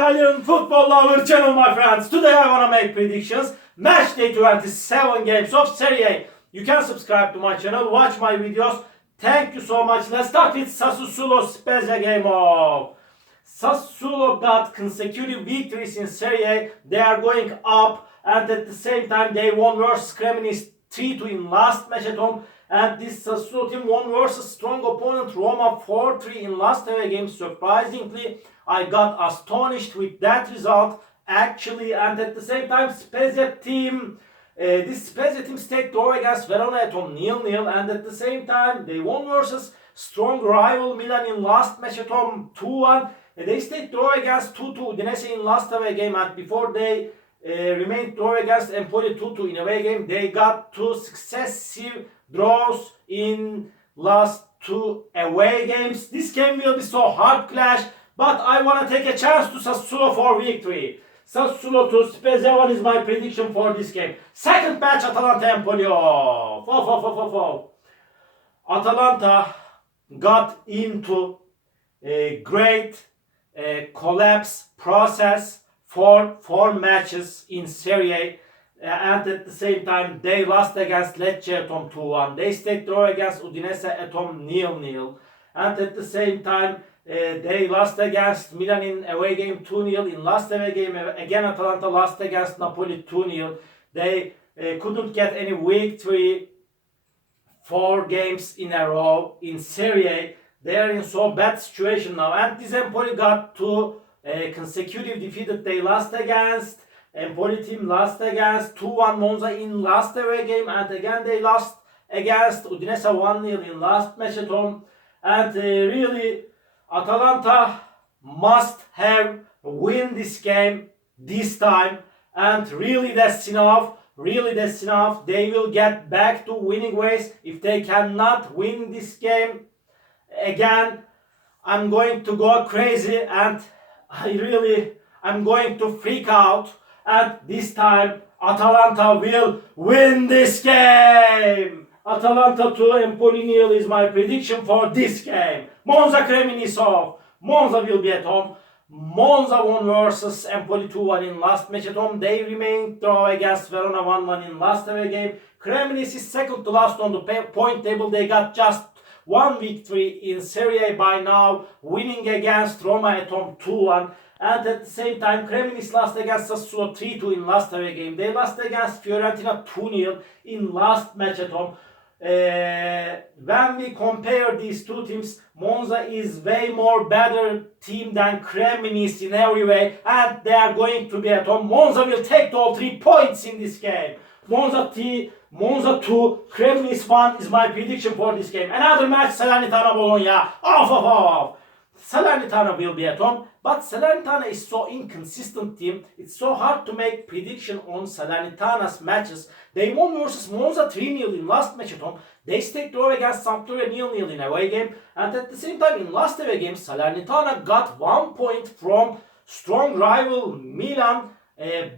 Italian football lover channel, my friends. Today I want to make predictions. Match day 27 games of Serie. You can subscribe to my channel, watch my videos. Thank you so much. Let's start with Sassuolo Spezia game of. Sassuolo got consecutive victories in Serie. They are going up, and at the same time they won versus Cremonese 3-2 in last match at home. And this Sassuolo team won versus strong opponent Roma 4-3 in last away game. Surprisingly, I got astonished with that result actually. And at the same time, Spezia team, this Spezia team stayed draw against Verona at home 0-0. And at the same time, they won versus strong rival Milan in last match at home 2-1. They stayed draw against 2-2 Udinese in last away game, and before they remained draw against Empoli 2-2 in away game. They got two successive draws in last two away games. This game will be so hard clash, but I want to take a chance to Sassuolo for victory. Sassuolo to Spezia 1 is my prediction for this game. Second match, Atalanta-Empoli. Atalanta got into a great collapse process for 4 matches in Serie, and at the same time they lost against Lecce at home 2-1. They stayed draw against Udinese at home 0-0, and at the same time they lost against Milan in away game 2-0. In last away game again Atalanta lost against Napoli 2-0. They couldn't get any victory 4 games in a row in Serie. They are in so bad situation now, and this Empoli got to consecutive defeated. They lost against Empoli team, lost against 2-1 Monza in last away game, and again they lost against Udinese 1-0 in last match at home. And really Atalanta must have win this game this time, and really that's enough. Really that's enough. They will get back to winning ways. If they cannot win this game again, I'm going to go crazy, and I'm going to freak out, and this time Atalanta will win this game. Atalanta to Empoli 0 is my prediction for this game. Monza Cremonese off. Monza will be at home. Monza won versus Empoli 2-1 in last match at home. They remained draw against Verona 1-1 in last away game. Cremonese is second to last on the point table. They got just 1 victory in Serie by now, winning against Roma at home 2-1. And at the same time, Cremonese lost against Sassuolo 3-2 in last away game. They lost against Fiorentina 2-0 in last match at home. When we compare these two teams, Monza is way more better team than Cremonese in every way, and they are going to be at home. Monza will take all 3 points in this game. Monza 2, Cremonese 1 is my prediction for this game. Another match, Salernitana-Bologna. Off. Salernitana will be at home, but Salernitana is so inconsistent team. It's so hard to make prediction on Salernitana's matches. They won versus Monza 3-0 in last match at home. They stayed draw against Sampdoria 0-0 in away game, and at the same time in last away game Salernitana got 1 point from strong rival Milan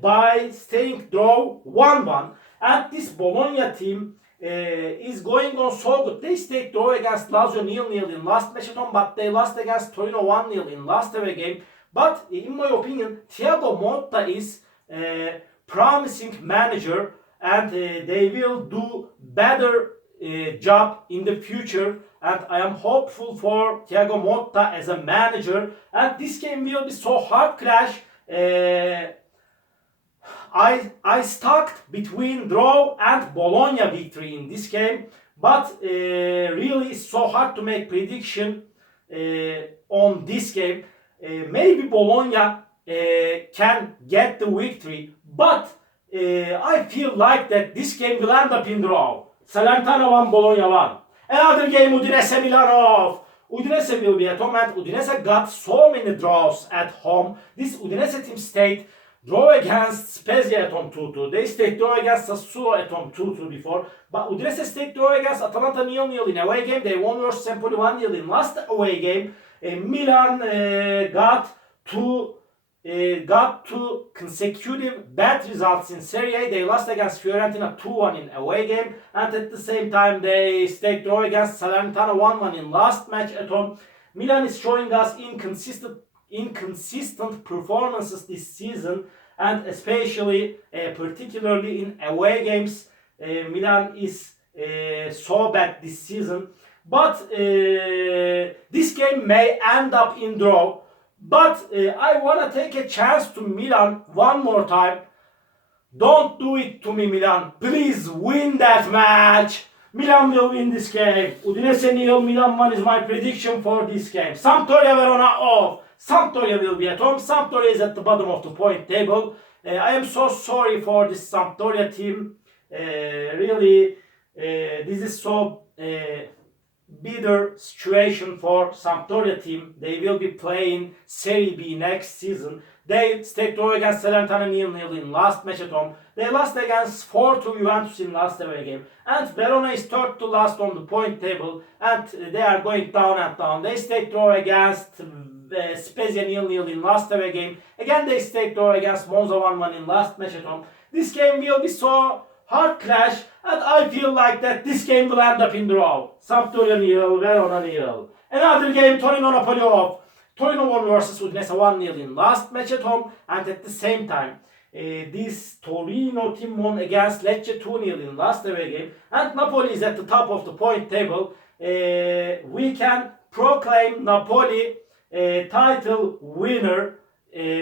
by staying draw 1-1. And this Bologna team is going on so good. They stayed draw against Lazio 0-0 in last match at home, but they lost against Torino 1-0 in last away game. But in my opinion, Thiago Motta is a promising manager, and they will do better job in the future. And I am hopeful for Thiago Motta as a manager. And this game will be so hard clash. I stuck between draw and Bologna victory in this game, but really it's so hard to make prediction on this game. Maybe Bologna can get the victory, but I feel like that this game will end up in draw. Salernitana 1, Bologna 1. Another game, Udinese Milan off. Udinese will be at home, and Udinese got so many draws at home. This Udinese team stayed draw against Spezia at home 2-2. They stayed draw against Sassuolo at home 2-2 before. But Udinese stayed draw against Atalanta 0-0 in away game. They won versus Empoli 1-0 in last away game. Milan got two consecutive bad results in Serie. They lost against Fiorentina 2-1 in away game. And at the same time, they stayed draw against Salernitana 1-1 in last match at home. Milan is showing us inconsistent performances this season, and especially particularly in away games. Milan is so bad this season. But this game may end up in draw. But I want to take a chance to Milan one more time. Don't do it to me, Milan. Please win that match. Milan will win this game. Udinese nil, Milan 1 is my prediction for this game. Sampdoria Verona off. Sampdoria will be at home. Sampdoria is at the bottom of the point table. I am so sorry for this Sampdoria team. Really, this is so bitter situation for Sampdoria team. They will be playing Serie B next season. They stayed draw against Salernitana 0-0 in last match at home. They lost against 4-2 Juventus in last away game. And Verona is third to last on the point table, and they are going down and down. They stayed draw against Spezia 0-0 in last away game. Again they stayed draw against Monza 1-1 in last match at home. This game will be so hard clash, and I feel like that this game will end up in draw. Sampdoria 0, Verona 0. Another game, Torino Napoli off. Torino won versus Udinese 1-0 in last match at home, and at the same time this Torino team won against Lecce 2-0 in last away game, and Napoli is at the top of the point table. We can proclaim Napoli title winner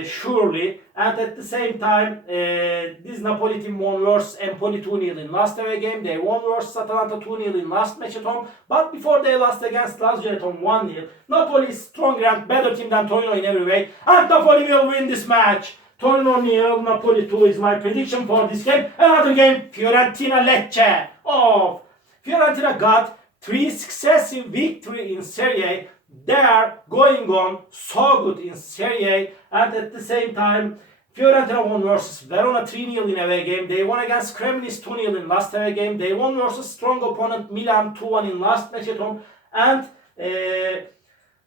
surely, and at the same time this Napoli team won versus Empoli 2-0 in last away game. They won versus Atalanta 2-0 in last match at home, but before they lost against Lazio at home 1-0. Napoli is stronger and better team than Torino in every way, and Napoli will win this match. Torino 0, Napoli 2 is my prediction for this game. Another game, Fiorentina Lecce off. Fiorentina got 3 successive victories in Serie. They are going on so good in Serie, and at the same time Fiorentina won versus Verona 3-0 in away game. They won against Cremonese 2-0 in last away game. They won versus strong opponent Milan 2-1 in last match at home. And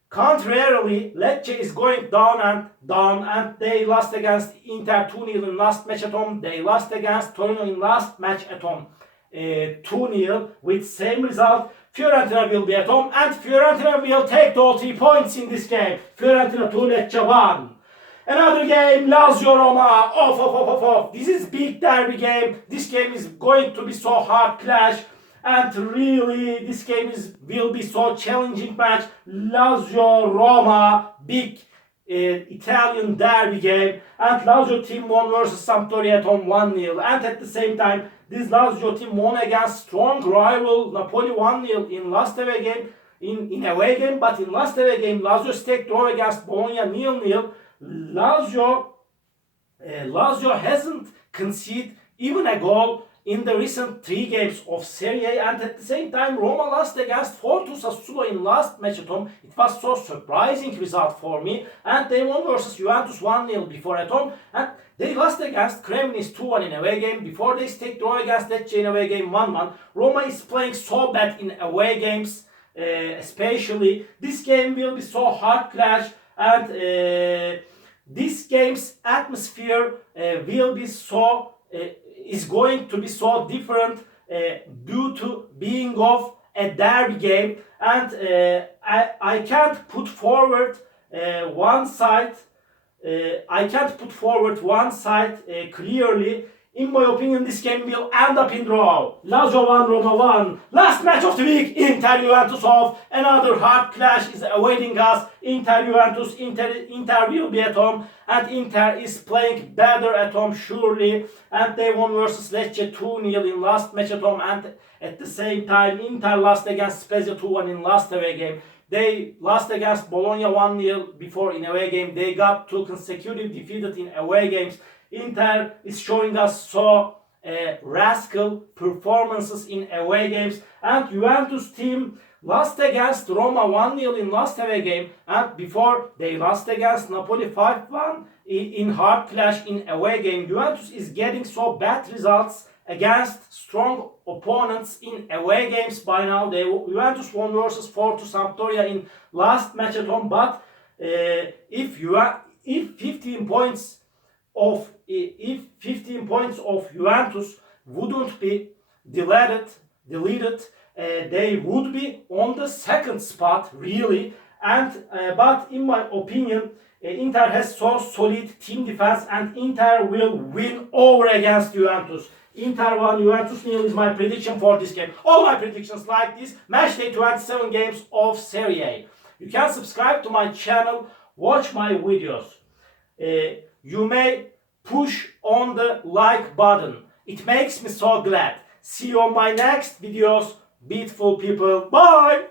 contrarily, Lecce is going down, and they lost against Inter 2-0 in last match at home. They lost against Torino in last match at home 2-0 with same result. Fiorentina will be at home, and Fiorentina will take all 3 points in this game. Fiorentina 2, Lecce 1. Another game, Lazio Roma off. This is big derby game. This game is going to be so hard clash, and really this game will be so challenging match. Lazio Roma, big Italian derby game, and Lazio team won versus Sampdoria at home 1-0, and at the same time this Lazio team won against strong rival Napoli 1-0 in last away game, in away game, but in last away game Lazio stayed draw against Bologna 0-0. Lazio hasn't conceded even a goal in the recent 3 games of Serie A, and at the same time Roma lost against 4-2 Sassuolo in last match at home. It was so surprising result for me, and they won versus Juventus 1-0 before at home, and they lost against Cremonese 2-1 in away game. Before they stayed draw against Lecce in away game 1-1. Roma is playing so bad in away games, especially this game will be so hard clash, and this game's atmosphere will be so is going to be so different due to being of a derby game, and I can't put forward one side. I can't put forward one side clearly. In my opinion, this game will end up in draw. Lazio 1, Roma 1. Last match of the week, Inter Juventus off. Another hard clash is awaiting us. Inter Juventus, Inter will be at home, and Inter is playing better at home surely. And they won versus Lecce 2-0 in last match at home, and at the same time Inter lost against Spezia 2-1 in last away game. They lost against Bologna 1-0 before in away game. They got 2 consecutive defeated in away games. Inter is showing us so rascal performances in away games, and Juventus team lost against Roma 1-0 in last away game, and before they lost against Napoli 5-1 in hard clash in away game. Juventus is getting so bad results against strong opponents in away games by now. Juventus won versus 4-2 Sampdoria in last match at home, but if 15 points of Juventus wouldn't be deleted, they would be on the second spot really. And but in my opinion, Inter has so solid team defense and Inter will win over against Juventus. Inter 1, Juventus 0 is my prediction for this game. All my predictions like this. Match day 27 games of Serie. You can subscribe to my channel, watch my videos. You may push on the like button. It makes me so glad. See you on my next videos, beautiful people. Bye!